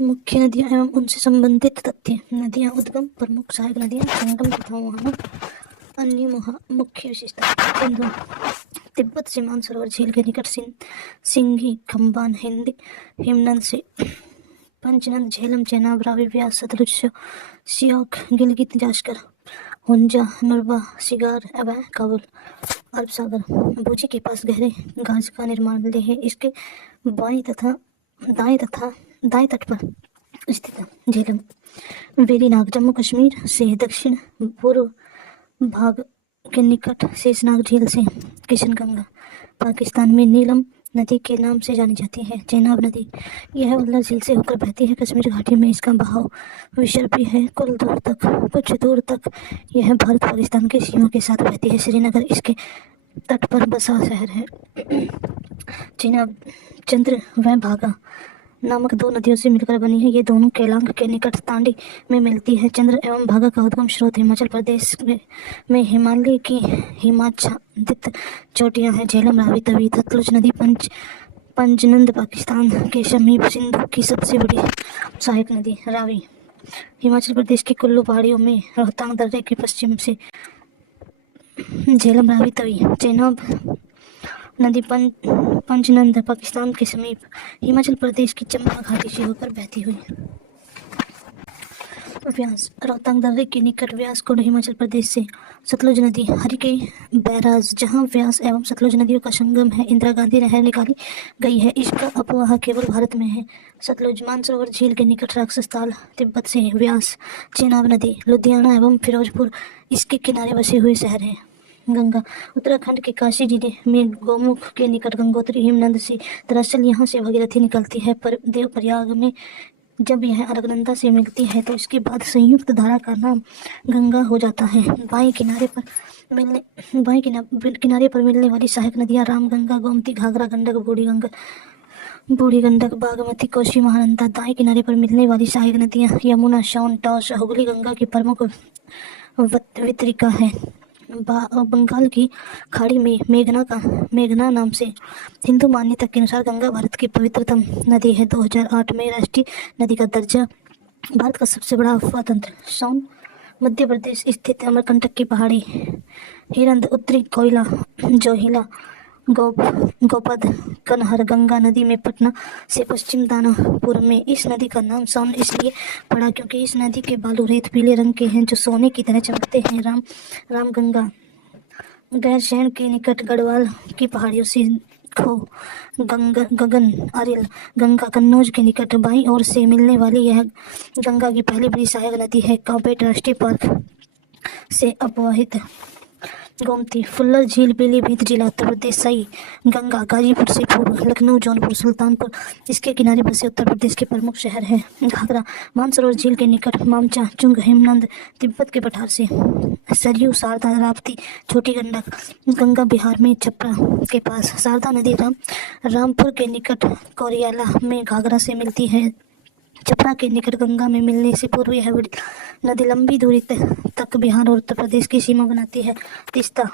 मुख्य नदियाँ एवं उनसे संबंधित तथ्य। नदियाँ उद्गम, प्रमुख सहायक नदियाँ, संगम तथा वहाँ अन्य मुख्य विशेषता। बिंदु: तिब्बत से मानसरोवर झील के निकट सिंघी, खम्बान, हिमनद से पंचनद, झेलम, चेनाब, रावी, व्यास, सतलुज, श्योक, गिलगित, जास्कर, हुंजा, नुब्रा, सिगार, अभय, काबुल। अरब सागर: बूची के पास गहरे गाज का निर्माण लेह इसके दाएं तट पर स्थित है। झेलम: वेरीनाग, जम्मू कश्मीर से दक्षिण पूर्व भाग के निकट शेषनाग झील से। किशनगंगा पाकिस्तान में नीलम नदी के नाम से जानी जाती है। चेनाब नदी, यह उल्ला झील से होकर बहती है। कश्मीर घाटी में इसका बहाव विसर्पी है। कुछ दूर तक यह भारत पाकिस्तान की सीमा के साथ बहती है। श्रीनगर इसके तट पर बसा शहर है। चेनाब चंद्र व भागा नामक दो नदियों से मिलकर बनी है। ये दोनों केलांग के निकट तांडी में मिलती है। चंद्र एवं भागा का उद्गम स्रोत हिमाचल प्रदेश में हिमालय की हिमाच्छादित चोटियां हैं। झेलम, रावी, तवी, सतलुज नदी पंचनद पाकिस्तान के समीप सिंधु की सबसे बड़ी सहायक नदी। रावी हिमाचल प्रदेश की कुल्लू पहाड़ियों में रोहतांग दर्रे के पश्चिम से। झेलम, रावी, तवी, चेनाब नदी पंचनद पाकिस्तान के समीप हिमाचल प्रदेश की चंबा घाटी से होकर बहती हुई। व्यास रोहतांग दर्रे के निकट व्यास कुंड हिमाचल प्रदेश से। सतलुज नदी हरिके बैराज, जहां व्यास एवं सतलुज नदियों का संगम है। इंदिरा गांधी नहर निकाली गई है। इसका अपवाह केवल भारत में है। सतलुज मानसरोवर झील के निकट राक्षस ताल, तिब्बत से। व्यास चेनाब नदी लुधियाना एवं फिरोजपुर इसके किनारे बसे हुए शहर हैं। गंगा उत्तराखंड के काशी जिले में गौमुख के निकट गंगोत्री हिमनद से। दरअसल यहाँ से भगीरथी निकलती है, पर देवप्रयाग में जब यह अलकनंदा से मिलती है तो इसके बाद संयुक्त धारा का नाम गंगा हो जाता है। बाएं किनारे पर मिलने वाली सहायक नदियाँ रामगंगा, गोमती, घाघरा, गंडक, बूढ़ी गंडक, बागमती, कोसी, महानंदा। दाएं किनारे पर मिलने वाली सहायक नदियाँ यमुना, सोन, टॉस, हुगली गंगा की प्रमुख वितरिका है। बंगाल की खाड़ी में मेघना नाम से। हिंदू मान्यता के अनुसार गंगा भारत की पवित्रतम नदी है। 2008 में राष्ट्रीय नदी का दर्जा। भारत का सबसे बड़ा अफवाह तंत्र। सोन मध्य प्रदेश स्थित अमरकंटक की पहाड़ी। हिरंद उत्तरी कोयला, जोहिला, गोपद, कनहर। गंगा नदी में पटना से पश्चिम दानापुर में। इस नदी का नाम सोन इसलिए पड़ा क्योंकि इस नदी के बालू रेत पीले रंग के हैं जो सोने की तरह चमकते हैं। रामगंगा गैरसैंण के निकट गढ़वाल की पहाड़ियों से। गगन अरिल गंगा कन्नौज के निकट बाईं ओर से मिलने वाली यह गंगा की पहली बड़ी सहायक नदी है। कांपेट राष्ट्रीय पार्क से अपवाहित। गोमती फुल्लर झील, पीलीभीत जिला, उत्तर प्रदेश। सई गंगा गाजीपुर से पूर्व, लखनऊ, जौनपुर, सुल्तानपुर इसके किनारे बसे उत्तर प्रदेश के प्रमुख शहर है। घाघरा मानसरोवर झील के निकट मामचा, चुंग, हिमनद तिब्बत के पठार से। सरयू, शारदा, राप्ती, छोटी गंडक गंगा बिहार में छपरा के पास। शारदा नदी रामपुर के निकट कोरियाला में घाघरा से मिलती है। छपरा के निकट गंगा में मिलने से पूर्व यह नदी लंबी दूरी तक बिहार और उत्तर प्रदेश की सीमा बनाती है। तीस्ता,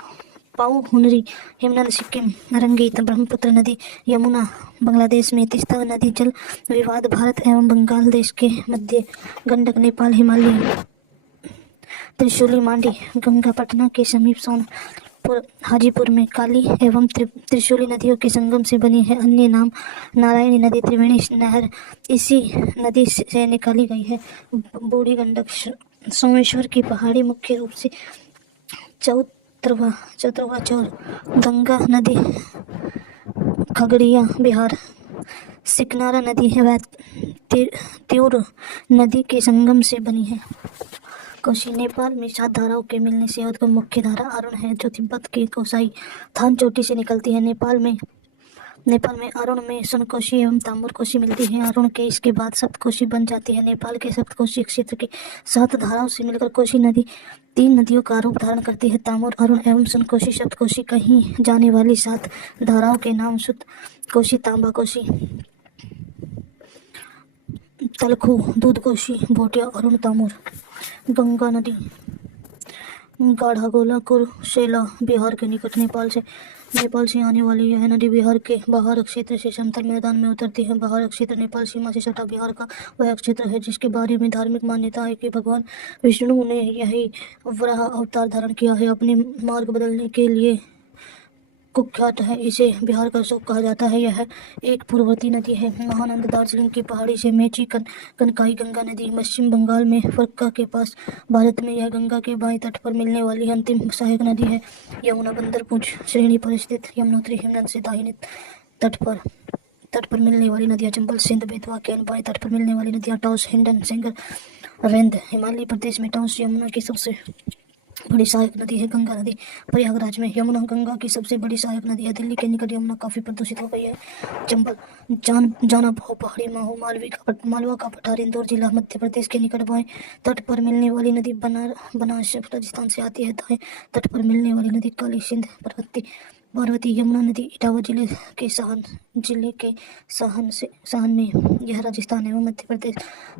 पाऊ, हुनरी, हिमनद सिक्किम, रंगीत, ब्रह्मपुत्र नदी यमुना बांग्लादेश में। तीस्ता नदी जल विवाद भारत एवं बंगाल देश के मध्य। गंडक नेपाल, हिमालय, त्रिशूली, मांडी गंगा पटना के समीप। सोनपुर हाजीपुर में। काली एवं त्रिशूली नदियों के संगम से बनी है। अन्य नाम नारायणी नदी, त्रिवेणी नहर इसी नदी से निकाली गई है। बूढ़ी गंडक सोमेश्वर की पहाड़ी, मुख्य रूप से चौतरवा चौर। गंगा नदी खगड़िया बिहार। सिकनारा नदी है त्यूर नदी के संगम से बनी है। कोसी नेपाल में 7 धाराओं के मिलने से उद्गम मुख्य धारा अरुण है जो तिब्बत के कोसाई थान चोटी से निकलती है। नेपाल में अरुण में सुनकोशी एवं ताम्बुर कोशी मिलती है। अरुण के इसके बाद सप्तकोशी बन जाती है। नेपाल के सप्तकोशी क्षेत्र के 7 धाराओं से मिलकर कोशी नदी 3 नदियों का रूप धारण करती है। ताम्बुर, अरुण एवं सुनकोशी सप्तकोशी कहीं जाने वाली 7 धाराओं के नाम शुद्ध कोशी, तांबा कोशी, तलखू, दूध कोशी, भोटिया, अरुण, ताम्बुर। गंगा नदी गाढ़ा गोला कुरसेला बिहार के निकट नेपाल से नेपाल से आने वाली यह नदी बिहार के बाहर क्षेत्र से समतल मैदान में उतरती है। बाहर क्षेत्र नेपाल सीमा से सटा बिहार का वह क्षेत्र है जिसके बारे में धार्मिक मान्यता है कि भगवान विष्णु ने यही वराह अवतार धारण किया है। अपने मार्ग बदलने के लिए कुख्यात है, इसे बिहार का शोक कहा जाता है। यह एक पूर्ववर्ती नदी है। महानंदा दार्जिलिंग की पहाड़ी से मेची कनकाई गंगा नदी पश्चिम बंगाल में फरक्का के पास। भारत में यह गंगा के बाएं तट पर मिलने वाली अंतिम सहायक नदी है। यमुना बंदरपुंज श्रेणी पर स्थित यमुनोत्री हिमनद से दाहिने तट पर मिलने वाली नदियां चंबल सिंध बेतवा केन। बाएं तट पर मिलने वाली नदियां टॉस हिंडन सेंगर रेंद। हिमालय प्रदेश में टॉस यमुना की सबसे बड़ी सहायक नदी है। गंगा नदी प्रयागराज में। यमुना गंगा की सबसे बड़ी सहायक नदी है। दिल्ली के निकट यमुना काफी प्रदूषित हो गई है। चंबल जाना भाव पहाड़ी माहो मालवा का पठार इंदौर जिला मध्य प्रदेश के निकट। बाएं तट पर मिलने वाली नदी बनास राजस्थान से आती है। दाएं तट पर मिलने वाली नदी काली सिंध पार्वती। यमुना नदी इटावा जिले के साहन में यह राजस्थान एवं मध्य प्रदेश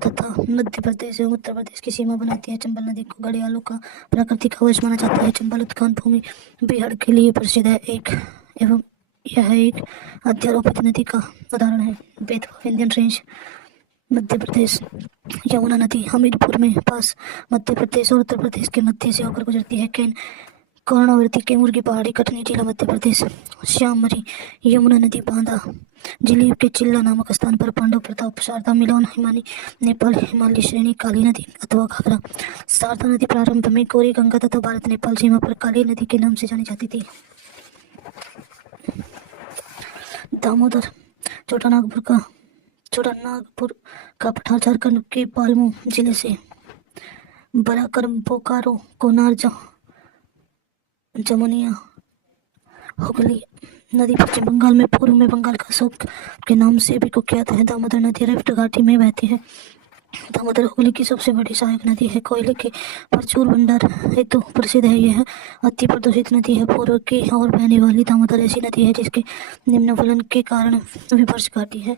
तथा मध्य प्रदेश एवं उत्तर प्रदेश की सीमा बनाती है। चंबल नदी को घड़ियालों का प्राकृतिक आवास माना जाता है। चंबल उत्खनन भूमि बिहार के लिए प्रसिद्ध है एवं यह एक अध्यारोपित नदी का उदाहरण है। बेतवा विंध्यन रेंज मध्य प्रदेश। यमुना नदी हमीरपुर में पास मध्य प्रदेश और उत्तर प्रदेश के मध्य से होकर गुजरती है। कर्णावती कैमूर की पहाड़ी कटनी जिला मध्य प्रदेश। श्यामरी यमुना नदी बांदा जिले के चिल्ला नामक स्थान पर पांडव प्रताप शारदा मिलोन हिमानी नेपाल हिमालय श्रेणी काली नदी अथवा घाघरा। शारदा नदी प्रारंभ में गौरी गंगा तथा भारत नेपाल सीमा पर काली नदी के नाम से जानी जाती थी। दामोदर छोटानागपुर का पठार झारखंड के पालमू जिले से बराकर बोकारो कोनार जमुनिया हुगली नदी पश्चिम बंगाल में पूर्व में बंगाल का शोक के नाम से भी कुख्यात है। दामोदर नदी रिफ्ट घाटी में बहती है। दामोदर हुगली की सबसे बड़ी सहायक नदी है। कोयले के प्रचुर भंडार हेतु प्रसिद्ध है। यह अति प्रदूषित नदी है। पूर्व की ओर बहने वाली दामोदर ऐसी नदी है जिसके निम्न फलन के कारण विपर्श घाटी है।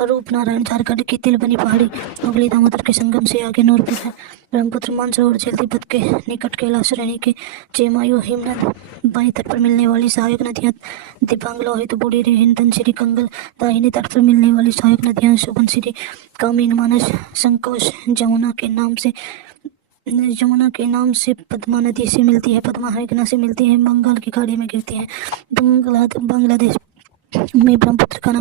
रूपनारायण झारखंड की तिलबनी पहाड़ी हुगली दामोदर के संगम से आगे नूरपुर है। ब्रह्मपुत्र मानसरोवर झील तिब्बत के निकट कैलाश श्रेणी के चेमायू हिमनद। बाएं तट पर मिलने वाली सहायक नदियां दिबांग लोहित बूढ़ी रेहिन धनसिरी कंगल। दाहिने तट पर मिलने वाली सहायक नदियां सुबनसिरी कामिंग मानस संकोश जमुना के नाम से पद्मा नदी से मिलती है। पद्मा हरिकना से मिलती है। बंगाल की खाड़ी में गिरती है। बांग्लादेश में ब्रह्मपुत्र का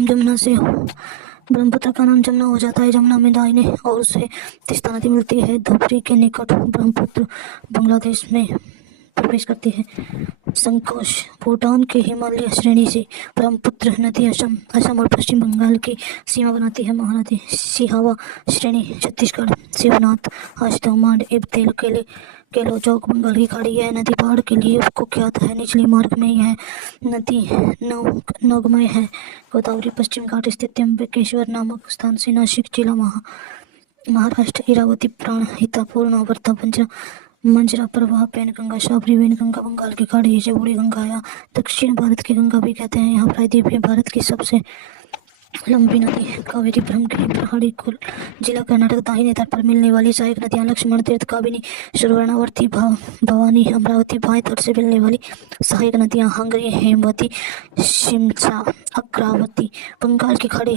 नाम जमुना हो जाता है। जमुना में दाहिने और से तीस्ता नदी मिलती है। धुबरी के निकट ब्रह्मपुत्र बांग्लादेश में प्रवेश करती है। संकोश भूटान के हिमालय श्रेणी से ब्रह्मपुत्र नदी असम और पश्चिम बंगाल की सीमा बनाती है। महानदी सिहावा श्रेणी छत्तीसगढ़ शिवनाथ हाथों मांड एबतेल केलो चौक बंगाल की खाड़ी। यह नदी पहाड़ के लिए कुख्यात है। निचले मार्ग में यह नदी नौगमय है। गोदावरी पश्चिम घाट स्थित त्र्यंबकेश्वर नामक स्थान से नासिक जिला महाराष्ट्र। इरावती प्राण हिता पूर्ण वर्ता मंजरा प्रवाह पैनगंगा शाबरी वेनगंगा बंगाल की खाड़ी से बूढ़ी गंगा या दक्षिण भारत की गंगा भी कहते हैं। यहाँ प्रायद्वीप है। भारत की सबसे लंबी नदी कावेरी ब्रह्मगिरी पहाड़ी कुल जिला कर्नाटक। दाहिने तट पर मिलने वाली सहायक नदियां लक्ष्मण तीर्थ काबिनी सुवर्णावर्ती भवानी अमरावती। बाएं तट से मिलने वाली सहायक नदियां हंगरी हेमवती शिमसा अग्रावती। बंगाल की खाड़ी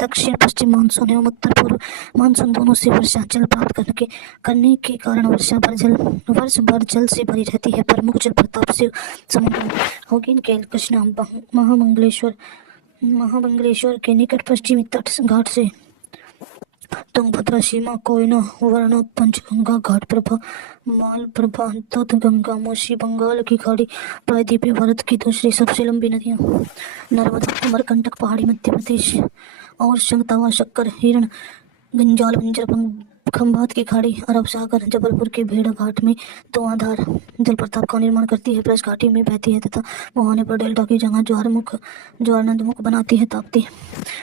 दक्षिण पश्चिम मानसून एवं उत्तर पूर्व मानसून दोनों से वर्षा जल प्राप्त करने के कारण वर्ष भर जल से भरी रहती है। प्रमुख जल प्रताप शिव समुद्र होगिन केल कृष्णा महाबंगलेश्वर के निकट पश्चिमी तट घाट से तुंगभद्रा सीमा कोयना वरना पंचगंगा घाट प्रभा मालप्रभा तथ गंगा मोशी। बंगाल की खाड़ी प्रायद्वीप भारत की दूसरी सबसे लंबी नदियां नर्मदा अमरकंटक पहाड़ी मध्य प्रदेश और शंखतावा शक्कर हिरण गंजाल बंजर खंभात की खाड़ी अरब सागर जबलपुर के भेड़ घाट में धुआंधार जलप्रपात का निर्माण करती है। ब्रज घाटी में बहती है तथा मुहाने पर डेल्टा की जगह ज्वारनद मुख बनाती है। ताप्ती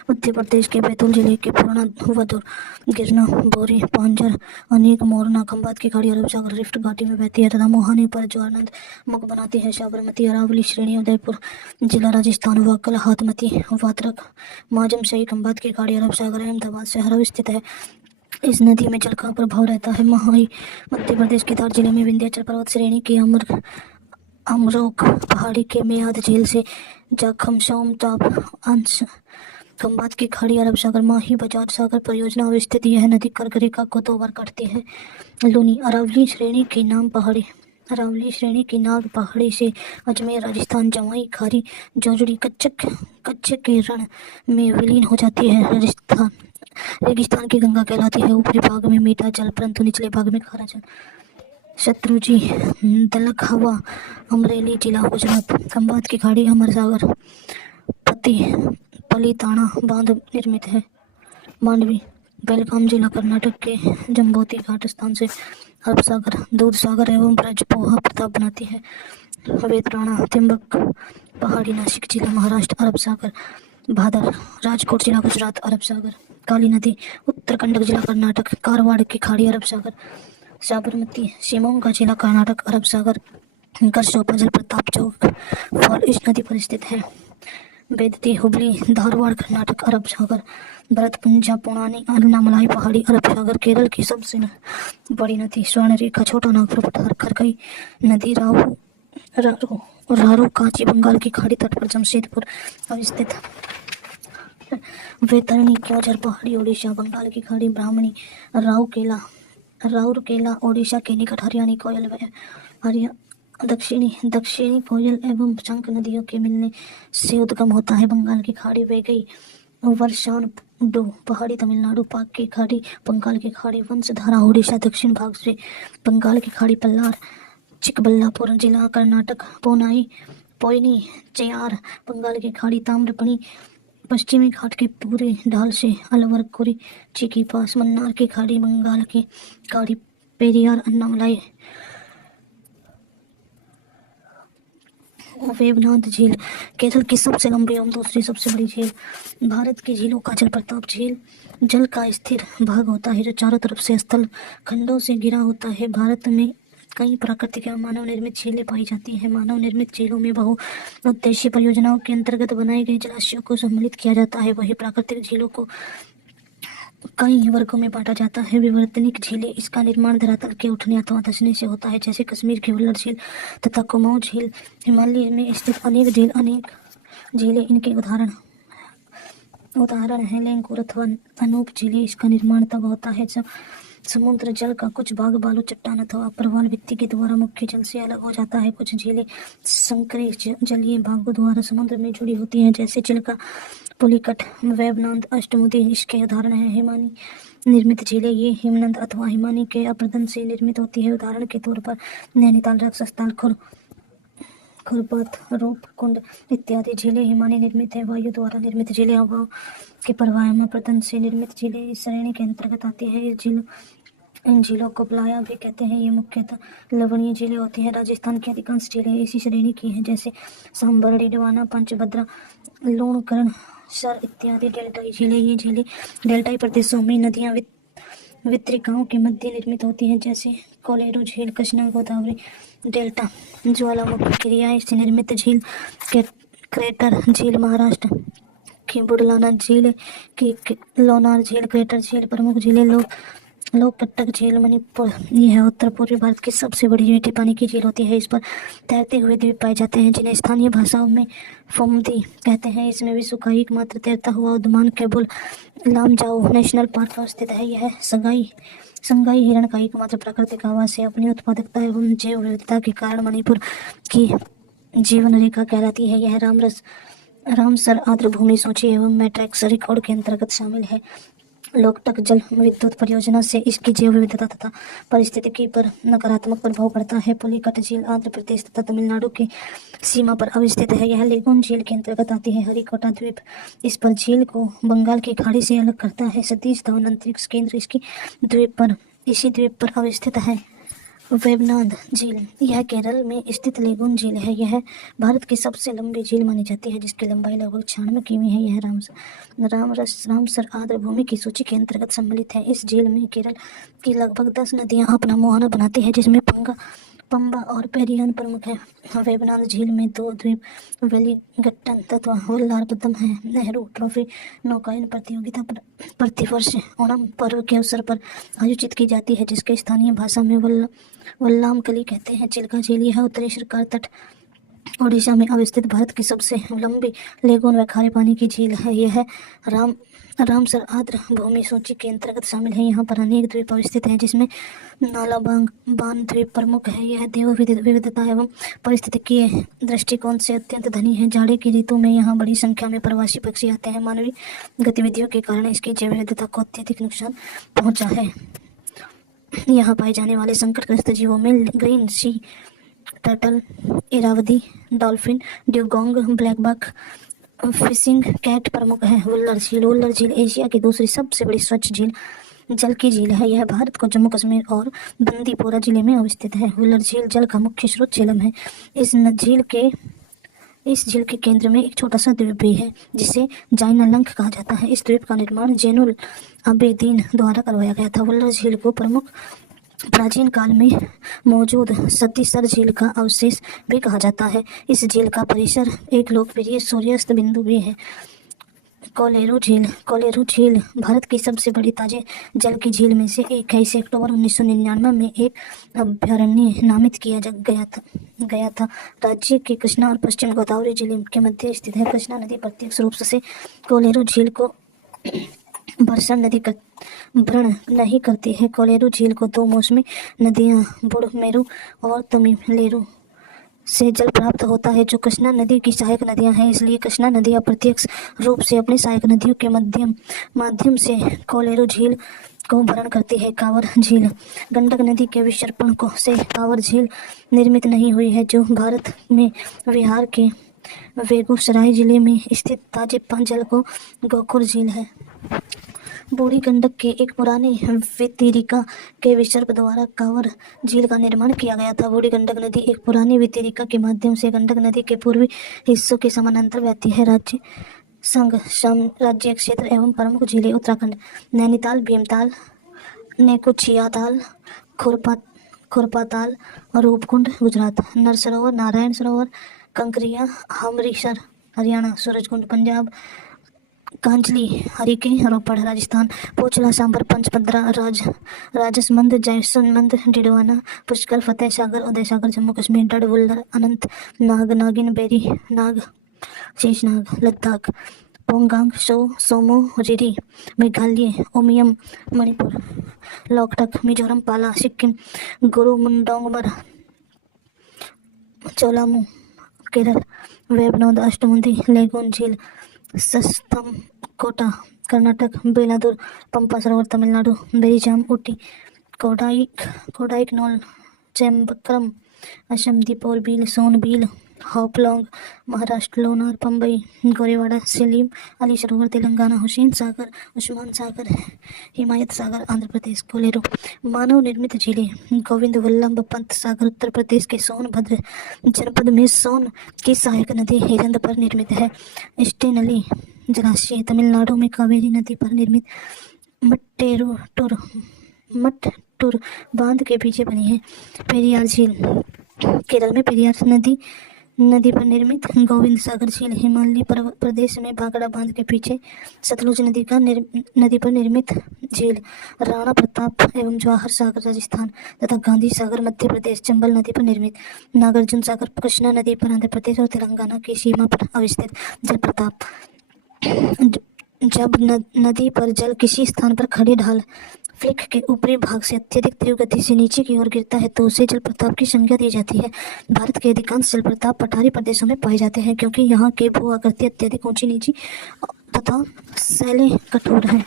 मध्य प्रदेश के बैतूल जिले के पूर्णा वदुर गिरना बोरी पांजर अनेक मोरना खंभात की खाड़ी अरब सागर रिफ्ट घाटी में बहती है तथा मुहाने पर ज्वारनद मुख बनाती है। साबरमती अरावली श्रेणी उदयपुर जिला राजस्थान वाकल हाथमती वात्रक माजम सही खंभात की खाड़ी अरब सागर अहमदाबाद शहर स्थित है। इस नदी में जल का प्रभाव रहता है। महाई मध्य प्रदेश के धार जिले में विंध्याचल पर्वत श्रेणी की अमरोक पहाड़ी के मेयाद झील से जाखम सोमताप अंश खंबात की खाड़ी अरब सागर माही बजाज सागर परियोजना अवस्थित यह नदी कर्क रेखा को 2 बार काटती है। लूनी अरावली श्रेणी की नाम पहाड़ी अरावली श्रेणी की नाग पहाड़ी से अजमेर राजस्थान जवाई खारी जोजड़ी कच्छ के रण में विलीन हो जाती है। राजस्थान रेगिस्तान की गंगा कहलाती है। ऊपरी भाग में मीठा जल परंतु निचले भाग में खारा जल। शत्रुंजी दलक हवा अमरेली जिला गुजरात खंबात की खाड़ी अमर सागर पलीताना बांध निर्मित है। मांडवी बेलगाम जिला कर्नाटक के जम्बोती घाट स्थान से अरब सागर दूध सागर एवं ब्रज पोहा प्रताप बनाती है। वेतराणा तिम्बक पहाड़ी नासिक जिला महाराष्ट्र अरब सागर भादर राजकोट जिला गुजरात अरब सागर काली नदी उत्तरकंडक जिला कर्नाटक कारवाड़ की खाड़ी अरब सागर साबरमती शिमोगा जिला कर्नाटक अरब सागर करसोपा जल प्रताप चौक फॉल इस नदी पर स्थित है। बेदती हुबली धारवाड़ कर्नाटक अरब सागर भरतपुंजा पुरानी अन्नामलाई पहाड़ी अरब सागर केरल की सबसे बड़ी नदी स्वर्णरेखा छोटा नागपुर पठार खरकई नदी रारू कांची बंगाल की खाड़ी तट पर जमशेदपुर अवस्थित। वैतरणी क्योंझर पहाड़ी ओडिशा बंगाल की खाड़ी ब्राह्मणी राउरकेला ओडिशा के निकट हरियाणी कोयल दक्षिणी कोयल एवं शंख नदियों के मिलने से उद्गम होता है। बंगाल की खाड़ी वैगई वर्षाणडू पहाड़ी तमिलनाडु पाक की खाड़ी बंगाल की खाड़ी वंशधारा ओडिशा दक्षिण भाग से बंगाल की खाड़ी पल्लार चिकबल्लापुर जिला कर्नाटक पोयनी चेयार बंगाल की खाड़ी ताम्रपणी पश्चिमी घाट के पूरे ढाल से अलवर कुरिची के पास मन्नार की खाड़ी बंगाल की खाड़ी पेरियार अन्नामलाई वेवनाथ झील केरल की सबसे लंबी एवं दूसरी सबसे बड़ी झील। भारत की झीलों का जल प्रताप झील जल का स्थिर भाग होता है जो चारों तरफ से स्थल खंडों से घिरा होता है। भारत में कई प्राकृतिक एवं मानव निर्मित झीलें पाई जाती हैं। मानव निर्मित झीलों में बहुउद्देशीय परियोजनाओं के अंतर्गत बनाए गए जलाशयों को सम्मिलित किया जाता है। वही प्राकृतिक झीलों को कई वर्गों में बांटा जाता है। विवर्तनिक झीलें इसका निर्माण धरातल के उठने अथवा धंसने से होता है जैसे कश्मीर की वल्लर झील तथा कुमाऊं झील। हिमालय में स्थित अनेक झीलें इनके उदाहरण है। लेंगूर अथवा अनूप झीलें इसका निर्माण तब होता है जब समुद्र जल का कुछ भाग बालू चट्टान अथवा प्रवाल भित्ति के द्वारा मुख्य जल से अलग हो जाता है। कुछ झीलें संकरे जलीय भागों द्वारा समुद्र में जुड़ी होती हैं जैसे चिल्का पुलिकट वेवनांद अष्टमुदी इसके उदाहरण हैं। हिमानी निर्मित झीलें ये हिमनद अथवा हिमानी के अपरदन से निर्मित होती है। उदाहरण के तौर पर नैनीताल राक्षसताल खुरपात रूपकुंड इत्यादि झीलें हिमानी निर्मित है। वायु द्वारा निर्मित झीलें हवा के प्रवाह अपरदन से निर्मित झीलें इस श्रेणी के अंतर्गत आती है। इन झीलों को बलाया भी कहते हैं। ये मुख्यतः लवणीय झीलें होती हैं। राजस्थान की अधिकांश झीलें इसी श्रेणी की हैं जैसे सांबर डिडवाना पंचभद्रा लूणकरण सर इत्यादि। डेल्टाई झीलें ये झीलें डेल्टाई प्रदेशों में नदियां वितरिकाओं के मध्य निर्मित होती हैं जैसे कोलेरू झील कृष्णा गोदावरी डेल्टा। ज्वालामुखी क्रियाएं से निर्मित झील क्रेटर झील महाराष्ट्र की बुढ़लाना झील की लोनार झील क्रेटर झील प्रमुख झीलें लोकटक झील मणिपुर यह है उत्तर पूर्वी भारत की सबसे बड़ी मीठे पानी की झील होती है। इस पर तैरते हुए द्वीप पाए जाते हैं जिन्हें स्थानीय भाषाओं में फोमदी कहते हैं। इसमें विश्व का एकमात्र तैरता हुआ उद्यान केबुल लामजाओ नेशनल पार्क स्थित है। यह संगाई हिरण का एकमात्र प्राकृतिक आवास है। अपनी उत्पादकता एवं जैव विविधता के कारण मणिपुर की जीवन रेखा कहलाती है। यह रामसर आर्द्र भूमि सूची एवं मैट्रिक्स रिकॉर्ड के अंतर्गत शामिल है। लोकटक जल विद्युत परियोजना से इसकी जैव विविधता तथा पारिस्थितिकी पर नकारात्मक प्रभाव पड़ता है। पुलिकट झील आंध्र प्रदेश तथा तमिलनाडु की सीमा पर अवस्थित है। यह लेगून झील के अंतर्गत आती है। हरिकोटा द्वीप इस पर झील को बंगाल की खाड़ी से अलग करता है। सतीश धवन अंतरिक्ष केंद्र इसी द्वीप पर अवस्थित है। वेवनाद झील यह केरल में स्थित लेगून झील है। यह भारत की सबसे लंबी झील मानी जाती है जिसकी लंबाई लगभग 96 किमी है। यह रामसर आर्द्र भूमि की सूची के अंतर्गत सम्मिलित है। इस झील में केरल की लगभग 10 नदियां अपना मुहाना बनाती है जिसमें पंबा और पेरियार प्रमुख है। वेवनाद झील में 2 द्वीप वेलिंगटन तथा वल्लारपदम है। नेहरू ट्रॉफी नौकायन प्रतियोगिता प्रतिवर्ष ओणम पर्व के अवसर पर आयोजित की जाती है जिसके स्थानीय भाषा में वल्लामकली कहते हैं। चिल्का झील यह उत्तरी सरकार तट ओडिशा में अवस्थित भारत की सबसे लंबी लेगून व खारे पानी की झील है। यह रामसर आर्द्र भूमि सूची के अंतर्गत शामिल है। यहाँ पर अनेक द्वीप अवस्थित हैं, जिसमें नालाबान द्वीप प्रमुख है। यह जैव विविधता एवं पारिस्थितिकीय दृष्टिकोण से अत्यंत धनी है। जाड़े की ऋतु में यहाँ बड़ी संख्या में प्रवासी पक्षी आते हैं। मानवीय गतिविधियों के कारण इसकी जैव विविधता को अत्यधिक नुकसान पहुँचा है। यहाँ पाए जाने वाले संकटग्रस्त जीवों में green sea turtle, Irrawaddy dolphin, dugong, blackbuck, fishing cat प्रमुख है। वुल्लर झील एशिया की दूसरी सबसे बड़ी स्वच्छ जल की झील है। यह भारत को जम्मू कश्मीर और बंदीपोरा जिले में अवस्थित है। वुल्लर झील जल का मुख्य स्रोत झेलम है। इस झील के केंद्र में एक छोटा सा द्वीप भी है, जिसे जाइनालंक कहा जाता है। इस द्वीप का निर्माण जैनुल आबेदीन द्वारा करवाया गया था। वुल्लर झील को प्राचीन काल में मौजूद सतीसर झील का अवशेष भी कहा जाता है। इस झील का परिसर एक लोकप्रिय सूर्यास्त बिंदु भी है। कोलेरू झील भारत की सबसे बड़ी ताजे जल की झील में से एक है। इसे अक्टूबर 1999 में एक अभयारण्य नामित किया गया था। राज्य के कृष्णा और पश्चिम गोदावरी जिले के मध्य स्थित है। कृष्णा नदी प्रत्यक्ष रूप से कोलेरू झील को बरसन नदी का व्रण नहीं करती है। कोलेरू झील को दो मौसमी नदियां बुढ़मेरू और तमिलेरू से जल प्राप्त होता है, जो कृष्णा नदी की सहायक नदियां हैं। इसलिए कृष्णा नदी अप्रत्यक्ष रूप से अपनी सहायक नदियों के माध्यम से कोलेरू झील को भरण करती है। कांवर झील गंडक नदी के विसर्पण से कांवर झील निर्मित नहीं हुई है, जो भारत में बिहार के बेगूसराय जिले में स्थित ताजे जल को गोखुर झील है। बूढ़ी गंडक के एक पुराने वितरिका के विसर्प द्वारा कांवर झील का निर्माण किया गया था। बूढ़ी गंडक नदी एक पुरानी वितरिका के माध्यम से गंडक नदी के पूर्वी हिस्सों के समानांतर बहती है। राज्य क्षेत्र एवं प्रमुख झीलें उत्तराखंड: नैनीताल, भीमताल, नेकुचियाताल, खुरपाताल, रूपकुंड गुजरात, नरसरोवर, नारायण सरोवर, कंकरिया, अमृतसर हरियाणा, सूरजकुंड पंजाब, कांजली हरिके रोपड़ राजस्थान, पोचला सांबर पंचपदरा राजसमंद जैसलमेर डिडवाना, पुष्कर फतेह सागर उदय सागर जम्मू कश्मीर, डड वुल्लर अनंत नाग नागिन बेरी नाग शेषनाग लद्दाख, पोंगांग सोमो रिरी मेघालय, उमियम मणिपुर, लोकटक मिजोरम, पाला सिक्किम, गुरुमुंडोंगमर चोलामू केरल, वेबनोद अष्टमुंदी लेगून झील सस्तम कोटा कर्नाटक, बेलादुर पंपा सरोवर तमिलनाडु, बेरीजाम ऊटी, कोडाइक नोल चेम्बक्रम असम, दीपोर बील सोनबील हापलॉन्ग महाराष्ट्र, लोनार पंबई गोरेवाड़ा, सलीम अली सरोवर तेलंगाना, हुसैन सागर उस्मान सागर हिमायत सागर आंध्र प्रदेश, कोलेरू मानव निर्मित झीलें गोविंद वल्लभ पंत सागर उत्तर प्रदेश के सोनभद्र जनपद में सोन की सहायक नदी हिरंद पर निर्मित है। स्टेनली जलाशय तमिलनाडु में कावेरी नदी पर निर्मित मट्टूर बांध के पीछे बनी है। पेरियार झील केरल में पेरियार नदी पर निर्मित गोविंद सागर झील हिमाचल प्रदेश में भाखड़ा बांध के पीछे सतलुज नदी पर निर्मित झील राणा प्रताप एवं जवाहर सागर राजस्थान तथा गांधी सागर मध्य प्रदेश चंबल नदी पर निर्मित नागार्जुन सागर कृष्णा नदी पर आंध्र प्रदेश और तेलंगाना की सीमा पर अवस्थित जलप्रपात। जब नदी पर जल किसी स्थान पर खड़ी ढाल फ्लिक के ऊपरी भाग से अत्यधिक तीव्र गति से नीचे की ओर गिरता है तो उसे जलप्रपात की संज्ञा दी जाती है। भारत के अधिकांश जलप्रपात पठारी प्रदेशों में पाए जाते हैं, क्योंकि यहाँ की भू आकृति अत्यधिक ऊंची नीची तथा शैलें कठोर है।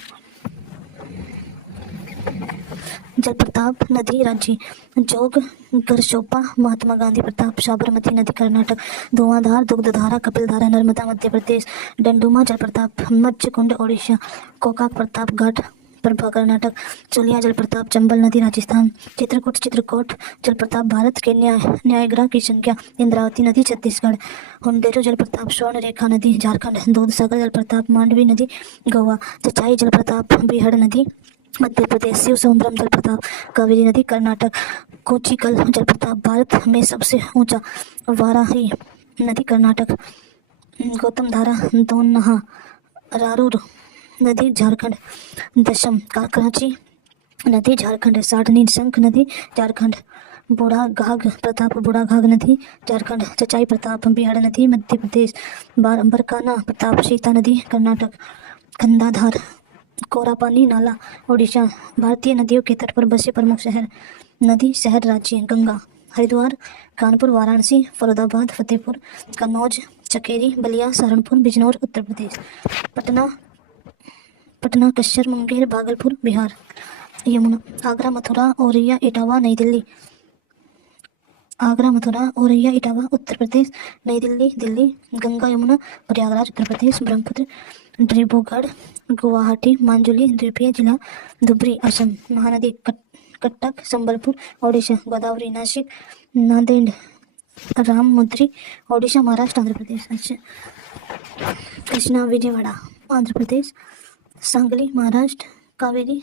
जलप्रपात नदी राज्य: जोग, गरशोपा, महात्मा गांधी प्रताप, साबरमती नदी कर्नाटक, धुआंधार, दुग्धधारा, कपिलधारा नर्मदा मध्य प्रदेश, डंडुमा जलप्रपात मच्छकुंड ओडिशा, कोकाक प्रताप घाट प्रभा कर्नाटक, चुलिया जलप्रपात चंबल नदी राजस्थान, चित्रकूट जलप्रपात भारत के न्यायग्रा की संख्या, इंद्रावती नदी छत्तीसगढ़, हुंडेरू जलप्रपात स्वर्ण रेखा नदी झारखंड, दूधसागर जलप्रपात मांडवी नदी गोवा, चचाई जलप्रपात बिहड़ नदी मध्य प्रदेश, शिव समुद्रम जलप्रपात कावेरी नदी कर्नाटक, कोचिकल जलप्रपात भारत में सबसे ऊंचा, वाराही नदी कर्नाटक, गौतमधारा दोनहा रारूर नदी झारखंड, दशम कराची नदी झारखंड, साढ़नी शंख नदी झारखंड, बूढ़ा घाघ प्रताप बूढ़ा घाघ नदी झारखंड, चचाई प्रताप बिहार नदी मध्य प्रदेश, बरकाना प्रताप सीता नदी कर्नाटक, कंदाधार कोरापानी नाला ओडिशा। भारतीय नदियों के तट पर बसे प्रमुख शहर, नदी शहर राज्य गंगा, हरिद्वार, कानपुर, वाराणसी, फरीदाबाद, फतेहपुर, कन्नौज, चकेरी, बलिया, सहारनपुर, बिजनौर उत्तर प्रदेश। पटना कश्यर, मुंगेर, भागलपुर बिहार। यमुना आगरा, मथुरा, औरैया, इटावा, नई दिल्ली। आगरा, मथुरा, औरैया, इटावा उत्तर प्रदेश, नई दिल्ली दिल्ली। गंगा यमुना प्रयागराज उत्तर प्रदेश, ब्रह्मपुत्र डिब्रूगढ़, गुवाहाटी, मांजुली द्वीपीय जिला, धुबरी असम। महानदी कटक संबलपुर ओडिशा, गोदावरी नासिक, नांदेड़, राममुद्री ओडिशा, महाराष्ट्र, आंध्र प्रदेश। अच्छा, कृष्णा विजयवाड़ा आंध्र प्रदेश, सांगली महाराष्ट्र, कावेरी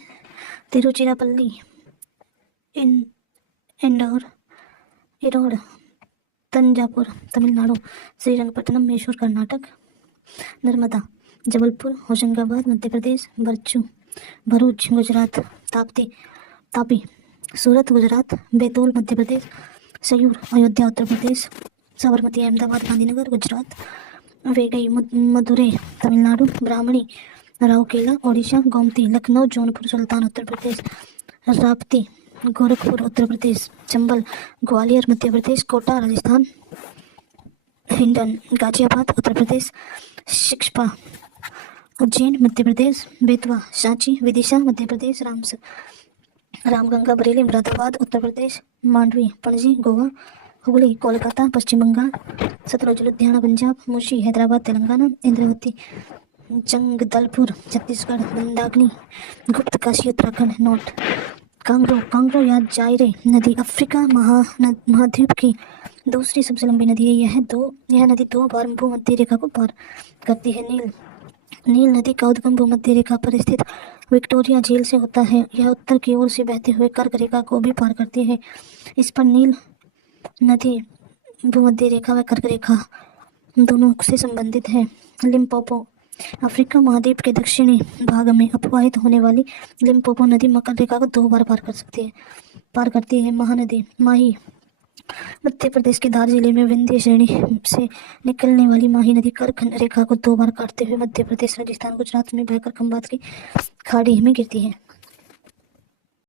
तिरुचिरापल्ली, इरोड तंजापुर तमिलनाडु, श्रीरंगपट्टनम मैसूर कर्नाटक, नर्मदा जबलपुर होशंगाबाद मध्य प्रदेश, भरूच गुजरात, तापी सूरत गुजरात, बैतूल मध्य प्रदेश, सयूर अयोध्या उत्तर प्रदेश, साबरमती अहमदाबाद गांधीनगर गुजरात, वेगई मदुरै तमिलनाडु, ब्राह्मणी राउरकेला ओडिशा, गोमती लखनऊ जौनपुर सुल्तान उत्तर प्रदेश, राप्ती गोरखपुर उत्तर प्रदेश, चंबल ग्वालियर मध्य प्रदेश, कोटा राजस्थान, हिंडन गाजियाबाद उत्तर प्रदेश, शिक्षपा उज्जैन मध्य प्रदेश, बेतवा सांची विदिशा मध्य प्रदेश, रामगंगा बरेली मुरादाबाद उत्तर प्रदेश, मांडवी पणजी गोवा, हुगली कोलकाता पश्चिम बंगाल, सतलुज लुधियाना पंजाब, मूसी हैदराबाद तेलंगाना, इंद्रावती जंगदलपुर छत्तीसगढ़, मंदाकिनी गुप्तकाशी उत्तराखंड। नोट कांगो या जायरे नदी अफ्रीका महाद्वीप की दूसरी सबसे लंबी नदी है। यह नदी 2 बार भूमध्य रेखा को पार करती है। नील नदी का उद्गम भूमध्य रेखा पर स्थित विक्टोरिया झील से होता है। यह उत्तर की ओर से बहते हुए कर्क रेखा को भी पार करती है। इस पर नील नदी भूमध्य रेखा व कर्क रेखा दोनों से संबंधित है। लिम्पोपो अफ्रीका महाद्वीप के दक्षिणी भाग में अपवाहित होने वाली लिम्पोपो नदी मकर रेखा को 2 बार पार करती है। महानदी माही मध्य प्रदेश के धार जिले में विंध्य श्रेणी से निकलने वाली माही नदी कर्क रेखा को 2 बार काटते हुए मध्य प्रदेश, राजस्थान, गुजरात में बहकर खंबात की खाड़ी में गिरती है।